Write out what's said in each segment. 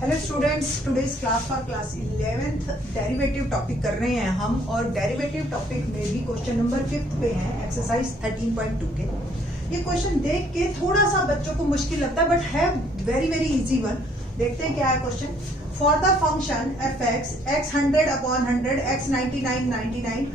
Hello students, today's class for class 11th derivative topic कर रहे हैं हम। और डेरिवेटिव टॉपिक में भी क्वेश्चन नंबर 5 पे है, एक्सरसाइज 13.2 के। ये क्वेश्चन देख के थोड़ा सा बच्चों को मुश्किल लगता है, बट है वेरी वेरी इजी वन। देखते हैं क्या है question. For the function F x 100/100 x 99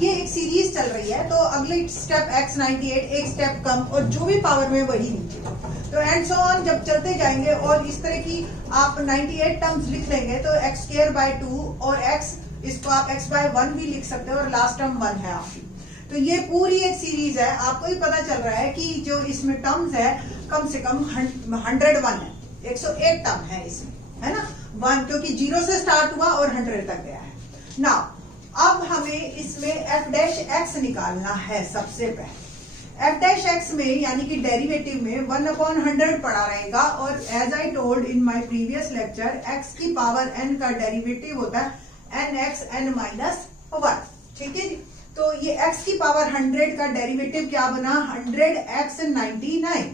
ये एक सीरीज चल रही है, तो अगली स्टेप x 98 एक स्टेप कम, और जो भी पावर में वही नीचे, तो एंड सो ऑन जब चलते जाएंगे। और इस तरह की आप 98 टर्म्स लिख लेंगे तो x²/2 और x, इसको आप x/1 भी लिख सकते हो, और लास्ट टर्म 1 है आपकी। तो ये पूरी एक सीरीज है। आपको भी पता चल रहा है कि जो इसमें टर्म्स है कम से कम 101 है, 101 टर्म है इसमें, है ना। 1 क्योंकि 0 से स्टार्ट हुआ और 100 तक गया है ना। अब हमें इसमें f' निकालना है सबसे पहले। f' में यानी कि डेरिवेटिव में 1/100 पड़ा रहेगा, और as I told in my previous lecture, x की पावर n का डेरिवेटिव होता है nx n-1। ठीक है जी। तो ये x की पावर 100 का डेरिवेटिव क्या बना, 100x 99।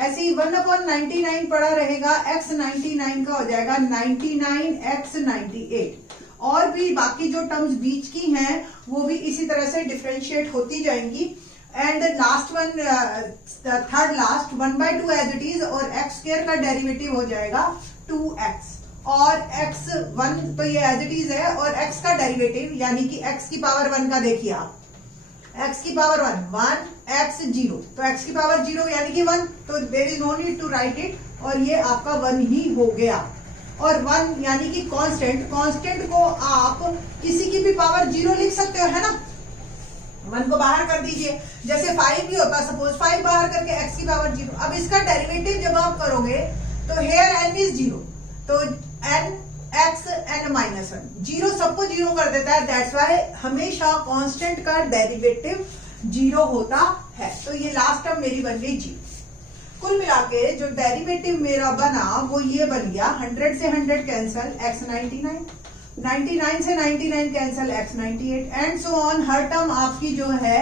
ऐसे ही 1/99 पड़ा रहेगा, x 99 का हो जाएगा 99x 98। और भी बाकी जो टर्म्स बीच की हैं वो भी इसी तरह से डिफरेंशिएट होती जाएंगी। And last one, third last 1/2 as it is, और x² का डेरिवेटिव हो जाएगा 2x, और x1 तो ये एज इट इज है, और x का डेरिवेटिव यानी कि x की पावर 1 का देखिए आप, x की पावर 1 x 0, तो x की पावर 0 यानी कि 1, तो there is no need to write it, और ये आपका 1 ही हो गया। और 1 यानी कि कांस्टेंट, कांस्टेंट को आप किसी की भी पावर 0 लिख सकते हो, है ना। 1 को बाहर कर दीजिए, जैसे 5 भी होता, सपोज 5 बाहर करके x की पावर 0। अब इसका डेरिवेटिव जब आप करोगे तो हेयर n इज 0, तो n x n-1, 0 सबको 0 कर देता है। दैट्स वाई हमेशा कांस्टेंट का डेरिवेटिव 0 होता है। तो ये लास्ट टर्म मेरी बन गई 0। कुल मिला के जो डेरिवेटिव मेरा बना वो ये बन गया, 100 से 100 कैंसल x 99, 99 से 99 cancel x 98, and so on. Her term आपकी जो है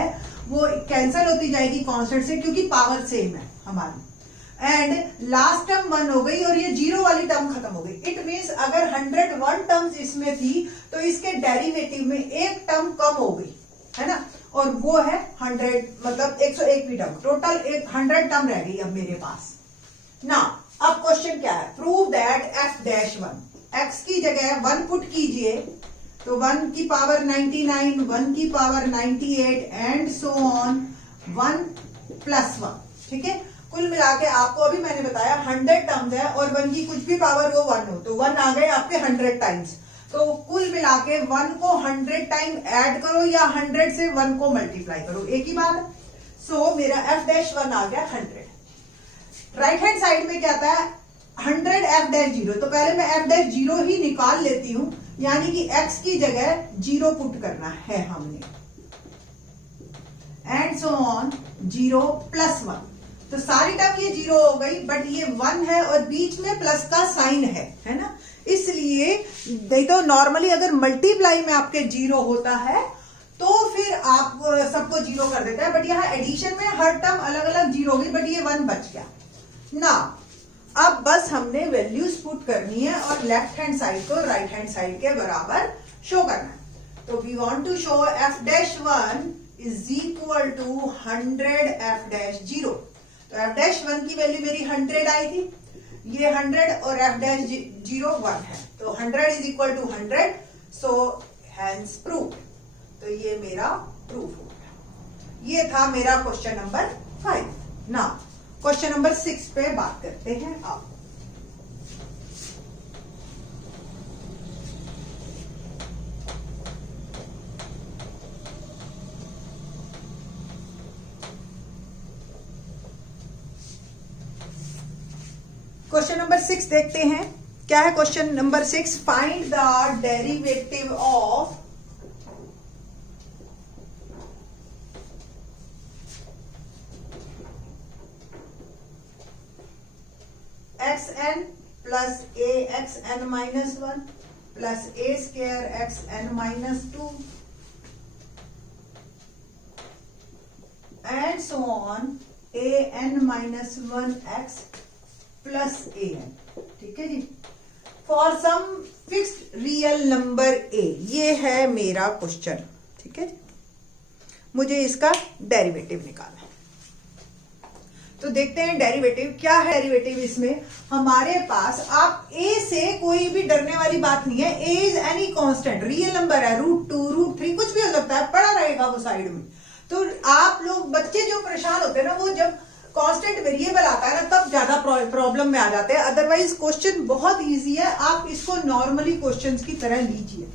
वो कैंसल होती जाएगी कांस्टेंट से, क्योंकि पावर सेम है हमारी। एंड लास्ट टर्म 1 हो गई, और ये 0 वाली टर्म खत्म हो गई। इट मीन्स अगर 101 टर्म्स इसमें थी तो इसके डेरिवेटिव में एक टर्म कम हो गई, है ना, और वो है 100, मतलब 101वीं टर्म। टोटल 100 टर्म रह गई अब मेरे पास ना। अब क्वेश्चन क्या है, प्रूव दैट f'1, x की जगह 1 पुट कीजिए, तो 1 की पावर 99, 1 की पावर 98, एंड सो ऑन 1 + 1। ठीक है। कुल मिला के आपको अभी मैंने बताया 100 टर्म्स है, और 1 की कुछ भी पावर वो 1 हो, तो 1 आ गए आपके 100 टाइम्स। तो कुल मिला के 1 को 100 टाइम ऐड करो या 100 से 1 को मल्टीप्लाई करो, एक ही बात है। सो मेरा f'1 आ गया 100। राइट हैंड साइड में क्या था, 100 f'0, तो पहले मैं f'0 ही निकाल लेती हूं, यानी कि x की जगह 0 पुट करना है हमने, एंड सो ऑन 0 + 1। तो सारी टर्म ये 0 हो गई, बट ये 1 है और बीच में प्लस का साइन है ना। इसलिए नहीं तो नॉर्मली अगर मल्टीप्लाई में आपके 0 होता है तो फिर आप सबको 0 कर देता है, बट यहाँ एडिशन में हर टर्म अलग अलग 0 होगी, बट ये 1 बच गया ना। अब बस हमने वैल्यूज पुट करनी है और लेफ्ट हैंड साइड को राइट हैंड साइड के बराबर शो करना है। तो we want to show f'1 is equal to 100 f'0। तो f'1 की वैल्यू मेरी 100 आई थी, ये 100 और f'0 1 है, तो 100 is equal to 100, so hence prove. तो ये मेरा प्रूफ हो गया। ये था मेरा क्वेश्चन नंबर 5 ना। क्वेश्चन नंबर 6 पे बात करते हैं आप। क्वेश्चन नंबर 6 देखते हैं क्या है। Question number 6, find the derivative of xn plus axn-1 plus a²xn-2 and so on an-1x plus an। ठीक है जी। For some fixed real number a. ये है मेरा क्वेश्चन, ठीक है। मुझे इसका डेरिवेटिव निकालना है, तो देखते हैं डेरिवेटिव क्या है। डेरिवेटिव इसमें हमारे पास, आप ए से कोई भी डरने वाली बात नहीं है। A is any constant, real number है, √2 √3 कुछ भी हो सकता है, पड़ा रहेगा वो साइड में। तो आप लोग बच्चे जो परेशान होते हैं ना, वो जब कांस्टेंट वेरिएबल आता है ना, तब ज्यादा प्रॉब्लम में आ जाते हैं। अदरवाइज क्वेश्चन बहुत इजी है, आप इसको नॉर्मली क्वेश्चंस की तरह लीजिए।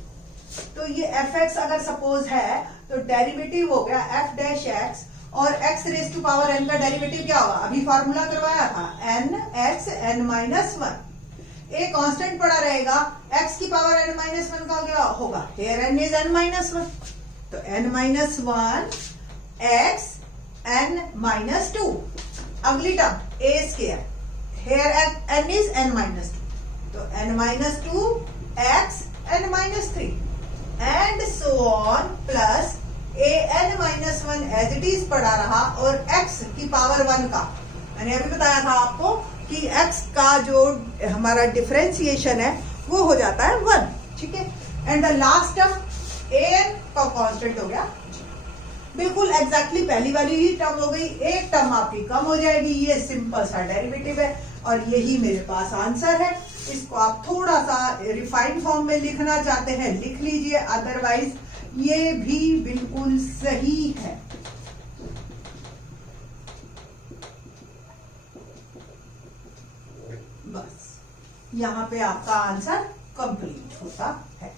तो ये fx अगर सपोज है, तो डेरिवेटिव हो गया f'(x) और x raise to power n का डेरिवेटिव क्या होगा, अभी फार्मूला करवाया था, nx n-1। ए कांस्टेंट पड़ा रहेगा, x की पावर n-1 का क्या होगा, here n is n-1, तो n-1 x n-2। अगली term a square, here n is n-2, तो n-2 x n-3 and so on plus a n-1 as it is पड़ा रहा, और x की पावर 1 का, मैंने अभी बताया था आपको कि x का जो हमारा डिफरेंशिएशन है वो हो जाता है 1, ठीक है। And the last term an का कांस्टेंट हो गया, बिल्कुल एग्जैक्टली पहली वाली ही टर्म हो गई। एक टर्म आपकी कम हो जाएगी। ये सिंपल सा डेरिवेटिव है और यही मेरे पास आंसर है। इसको आप थोड़ा सा रिफाइंड फॉर्म में लिखना चाहते हैं लिख लीजिए, अदरवाइज ये भी बिल्कुल सही है। बस यहां पे आपका आंसर कंप्लीट होता है।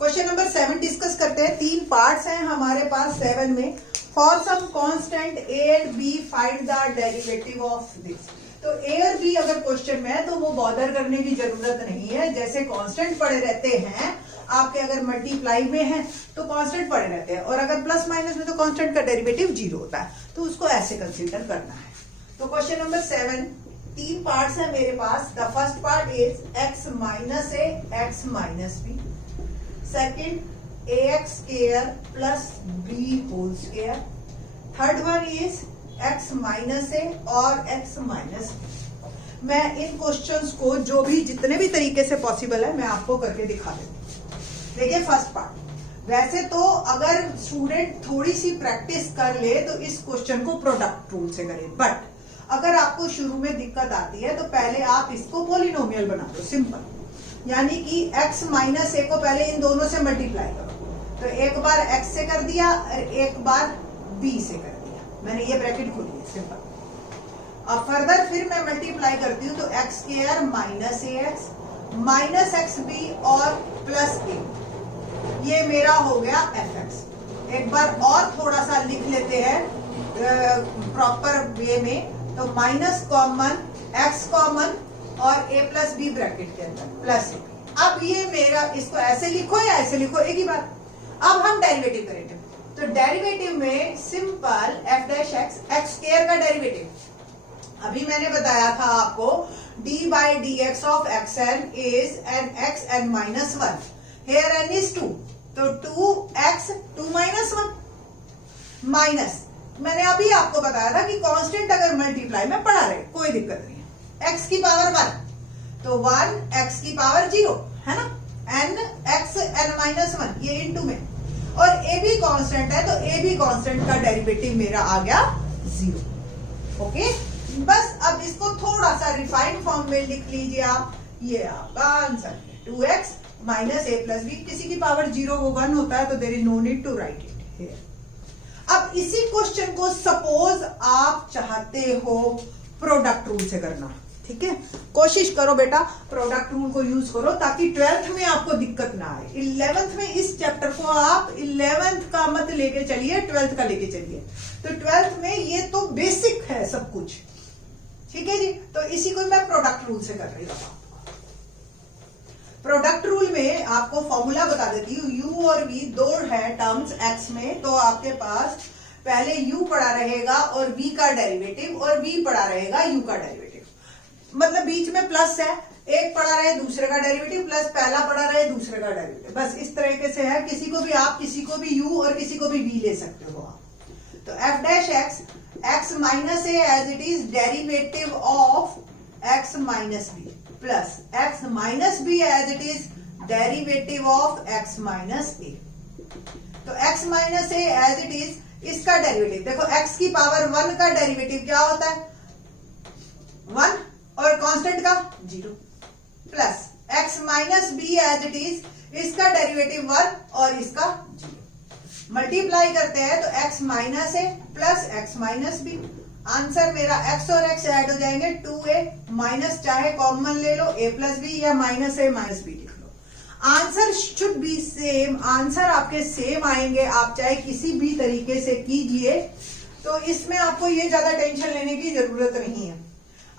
क्वेश्चन नंबर 7 डिस्कस करते हैं। 3 पार्ट्स हैं हमारे पास 7 में। For some constant a and b find the derivative of this. तो a और b अगर क्वेश्चन में है तो वो बॉदर करने की जरूरत नहीं है। जैसे कांस्टेंट पड़े रहते हैं आपके, अगर मल्टीप्लाई में है तो कांस्टेंट पड़े रहते हैं, और अगर प्लस माइनस में तो कांस्टेंट का डेरिवेटिव 0 होता है, तो उसको ऐसे कंसीडर करना है। तो क्वेश्चन नंबर 7 3 पार्ट्स है मेरे पास। The first part is x minus a x minus b। Second ax square plus b whole square. Third one is x minus a और x माइनस b। मैं इन क्वेश्चंस को जो भी जितने भी तरीके से पॉसिबल है मैं आपको करके दिखा देती हूँ। देखिए फर्स्ट पार्ट, वैसे तो अगर स्टूडेंट थोड़ी सी प्रैक्टिस कर ले तो इस क्वेश्चन को प्रोडक्ट रूल से करे, बट अगर आपको शुरू में दिक्कत आती है तो पहले आप इसको पॉलिनोमियल बना दो, सिंपल। यानी कि x माइनस a को पहले इन दोनों से मल्टीप्लाई करो। तो एक बार x से कर दिया और एक बार b से कर दिया, मैंने ये ब्रैकेट खोली है, सिंपल। अब फर्दर फिर मैं मल्टीप्लाई करती हूँ तो x square minus ax minus xb और प्लस a, ये मेरा हो गया fx। एक बार और थोड़ा सा लिख लेते हैं प्रॉपर वे में, तो माइनस कॉमन x कॉमन और a प्लस b ब्रैकेट के अंदर प्लस a। अब ये मेरा, इसको ऐसे लिखो या ऐसे लिखो, एक ही बात। अब हम डेरिवेटिव करेंगे, तो डेरिवेटिव में सिंपल f'(x) x स्क्वायर का डेरिवेटिव, अभी मैंने बताया था आपको d by dx of xn is n x n minus 1, here n is 2, तो 2x 2 minus 1 माइनस, मैंने अभी आपको बताया था कि कांस्टेंट अगर मल्टीप्लाई में पड़ा रहे कोई दिक्कत नहीं है। x की पावर 1 तो 1 x की पावर 0 है ना, n x n minus 1 ये इनटू में, और a भी कांस्टेंट है तो a भी कांस्टेंट का डेरिवेटिव मेरा आ गया 0। ओके, बस अब इसको थोड़ा सा रिफाइंड फॉर्म में लिख लीजिए आप, ये आपका आंसर है 2x minus a plus b। किसी की पावर 0 वो 1 होता है तो there is no need to write it here. अब इसी क्वेश्चन को सपोज आप चाहते हो प्रोडक्ट रूल से करना, ठीक है, कोशिश करो बेटा प्रोडक्ट रूल को यूज करो ताकि 12th में आपको दिक्कत ना आए। 11th में इस चैप्टर को आप 11th का मत लेके चलिए, 12th का लेके चलिए। तो 12th में ये तो बेसिक है सब कुछ, ठीक है जी। तो इसी को मैं प्रोडक्ट रूल से कर रही हूँ। प्रोडक्ट रूल में आपको फॉर्मूला बता देती हूँ। u और v दो है टर्म्स x में, तो आपके पास पहले u पड़ा रहेगा और v का डेरिवेटिव, और v पड़ा रहेगा u का डेरिवेटिव, मतलब बीच में प्लस है, एक पड़ा रहे दूसरे का डेरिवेटिव प्लस पहला पड़ा रहे दूसरे का डेरिवेटिव, बस इस तरीके से है। किसी को भी आप किसी को भी u और किसी को भी v ले सकते हो आप। तो f'(x) x minus a as it is derivative of x minus b। Plus x minus b as it is derivative of x minus a. तो x minus a as it is, इसका derivative देखो, x की power 1 का derivative क्या होता है 1 और constant का 0, plus x minus b as it is, इसका डेरिवेटिव 1 और इसका 0। मल्टीप्लाई करते हैं तो x minus a plus x minus b, answer मेरा x और x ऐड हो जाएंगे 2a माइनस, चाहे कॉमन ले लो a प्लस बी या माइनस ए माइनस बी लिख लो। Answer should be same, answer आपके सेम आएंगे, आप चाहे किसी भी तरीके से कीजिए, तो इसमें आपको ये ज्यादा टेंशन लेने की जरूरत नहीं है।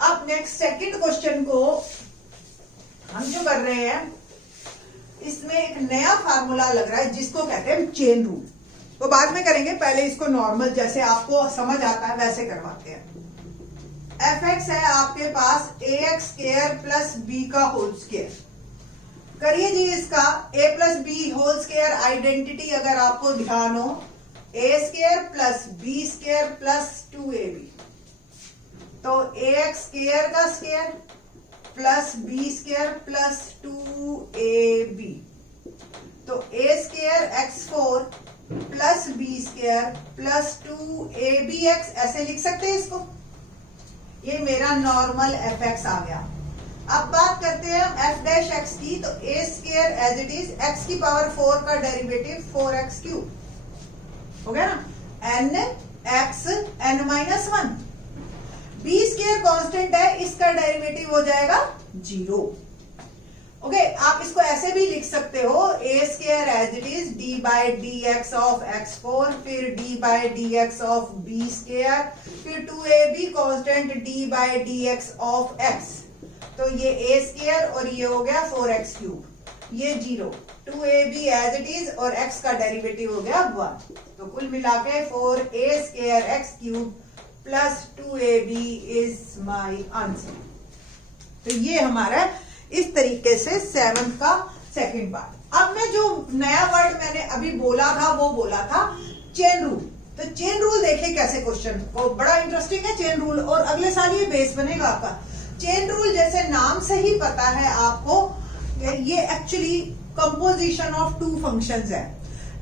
अब नेक्स्ट सेकंड क्वेश्चन को हम जो कर रहे हैं, इसमें एक नया फार्मूला लग रहा है जिसको कहते हैं चेन रूल। तो बाद में करेंगे, पहले इसको नॉर्मल जैसे आपको समझ आता है वैसे करवाते हैं। एफ एक्स है आपके पास a x square plus b का होल स्क्वायर, करिए जी इसका a plus b whole square identity अगर आपको ध्यान हो, a square plus b square plus 2ab, तो ax स्क्वायर का square plus b square plus 2ab, तो a square x4 plus b square plus 2abx, ऐसे लिख सकते हैं इसको। ये मेरा नॉर्मल एफ एक्स आ गया। अब बात करते हैं एफ डैश एक्स की, तो a square as it is x की पावर 4 का डेरिवेटिव 4x क्यूब हो गया ना, n x n minus 1। B square constant है, इसका डेरिवेटिव हो जाएगा 0। ओके, आप इसको ऐसे भी लिख सकते हो, a square as it is d by d x of x4, फिर d by d x of b square, फिर 2ab constant d by d x of x, तो ये a स्क्वायर और ये हो गया 4x क्यूब, ये 0, 2ab एज इट इज और x का डेरिवेटिव हो गया 1, तो कुल मिला के 4a square x cube plus 2ab is my answer. तो ये हमारा इस तरीके से 7th का सेकंड पार्ट। अब मैं जो नया वर्ड मैंने अभी बोला था वो बोला था चेन रूल। तो चेन रूल देखे कैसे क्वेश्चन को, बड़ा इंटरेस्टिंग है चेन रूल, और अगले साल ये बेस बनेगा आपका। चेन रूल जैसे नाम से ही पता है आपको, ये एक्चुअली कंपोजिशन ऑफ 2 फंक्शंस है।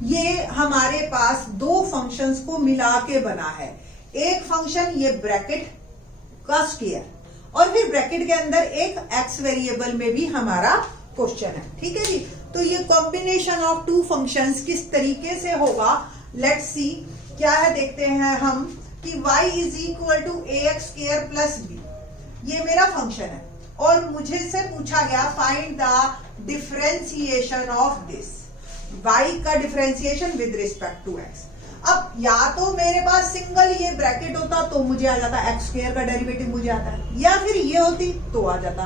ये हमारे पास 2 फंक्शंस को मिला के बना है। एक फंक्शन ये ब्रैकेट का स्क्वायर, और फिर ब्रैकेट के अंदर एक एक्स वेरिएबल में भी हमारा क्वेश्चन है, ठीक है जी। तो ये कॉम्बिनेशन ऑफ 2 फंक्शंस किस तरीके से होगा, लेट्स सी क्या है, देखते हैं हम कि y is equal to a x square plus b, ये मेरा फंक्शन है, और मुझे से पूछा गया find the differentiation of this, y का differentiation with respect to x। अब या तो मेरे पास सिंगल ये ब्रैकेट होता तो मुझे आ जाता एक्स स्क्वायर का डेरिवेटिव मुझे आता है, या फिर ये होती तो आ जाता।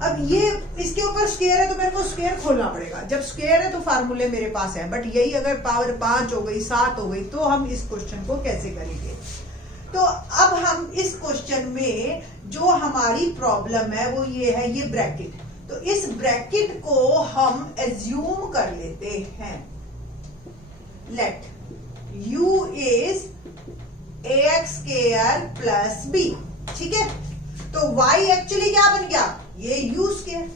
अब ये इसके ऊपर स्क्वायर है तो मेरे को स्क्वायर खोलना पड़ेगा, जब स्क्वायर है तो फार्मूले मेरे पास है, बट यही अगर पावर 5 हो गई 7 हो गई तो हम इस क्वेश्चन को कैसे करेंगे। तो अब हम इस क्वेश्चन में जो हमारी प्रॉब्लम है वो ये है, ये ब्रैकेट, तो इस ब्रैकेट को हम एज्यूम कर लेते हैं, let u is ax square plus b, ठीक है। तो y एक्चुअली क्या बन गया, ये u स्क्वायर,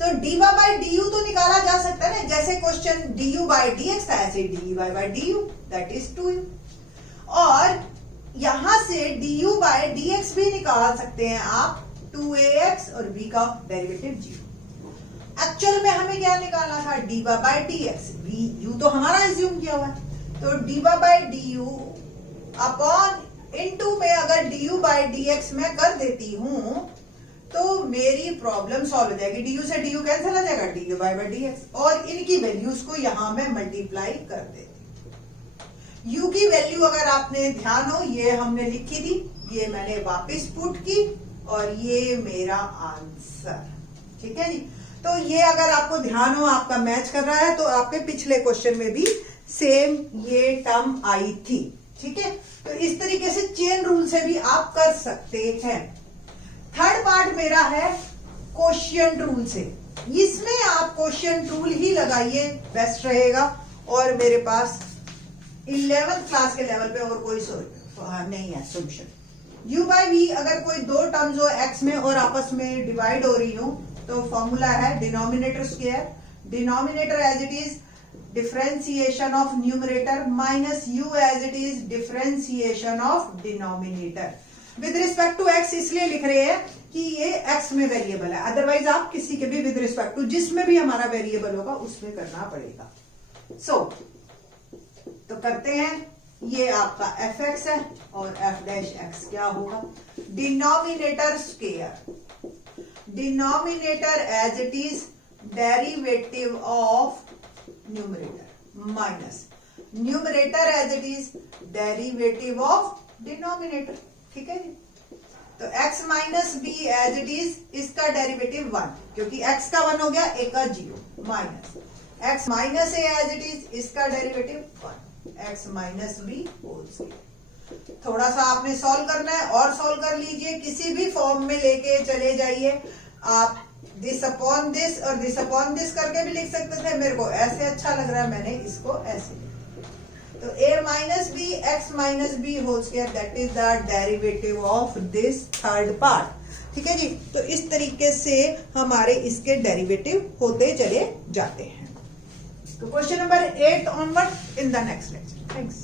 तो dy बाई du तो निकाला जा सकता है ना, जैसे क्वेश्चन du बाई dx था ऐसे dy by du that is 2u, और यहां से du बाई dx भी निकाल सकते हैं आप, 2ax और b का डेरिवेटिव 0। एक्चुअल में हमें क्या निकालना था, dy बाई dx, u तो हमारा एज्यूम किया हुआ है, तो dy by du upon into में अगर du बाई dx मैं कर देती हूं तो मेरी प्रॉब्लम सॉल्व हो जाएगी। du से du कैंसिल हो जाएगा, du बाई dx, और इनकी वैल्यूज को यहां में मल्टीप्लाई कर देती। u की वैल्यू अगर आपने ध्यान हो ये हमने लिखी थी, ये मैंने वापस पुट की, और ये मेरा आंसर, ठीक है जी। तो ये अगर आपको ध्यान हो आपका मैच कर रहा है, तो आपके पिछले क्वेश्चन में भी सेम ये टर्म आई थी, ठीक है। तो इस तरीके से चेन रूल से भी आप कर सकते हैं। थर्ड पार्ट मेरा है क्वोशिएंट रूल से, इसमें आप क्वोशिएंट रूल ही लगाइए, बेस्ट रहेगा। और मेरे पास 11th क्लास के लेवल पे और कोई नहीं है सोल्यूशन। u बाई वी अगर कोई 2 टर्म्स हो, x एक्स में और आपस में डिवाइड हो रही हूं तो फॉर्मूला है denominator square, denominator as it is differentiation of numerator minus u as it is differentiation of denominator. With respect to x इसलिए लिख रहे हैं कि ये एक्स में वेरिएबल है, अदरवाइज आप किसी के भी विद रिस्पेक्ट टू जिसमें भी हमारा वेरिएबल होगा उसमें करना पड़ेगा। तो करते हैं, ये आपका एफ एक्स है और एफ डैश एक्स क्या होगा, denominator square, denominator as it is derivative of numerator minus numerator as it is derivative of denominator. ठीक है जी। तो x minus b as it is, इसका डेरिवेटिव 1 क्योंकि x का 1 हो गया, a का 0 minus x minus a as it is, इसका derivative 1 x minus b whole square. थोड़ा सा आपने सॉल्व करना है और सॉल्व कर लीजिए, किसी भी फॉर्म में लेके चले जाइए आप। दिस अपॉन दिस और दिस अपॉन दिस करके भी लिख सकते थे, मेरे को ऐसे अच्छा लग रहा है, मैंने इसको ऐसे लिखा। तो a minus b x minus b whole square that is the derivative of this third part. ठीक है जी। तो इस तरीके से हमारे इसके डेरिवेटिव होते चले जाते हैं। तो question number 8 onward in the next lecture. Thanks.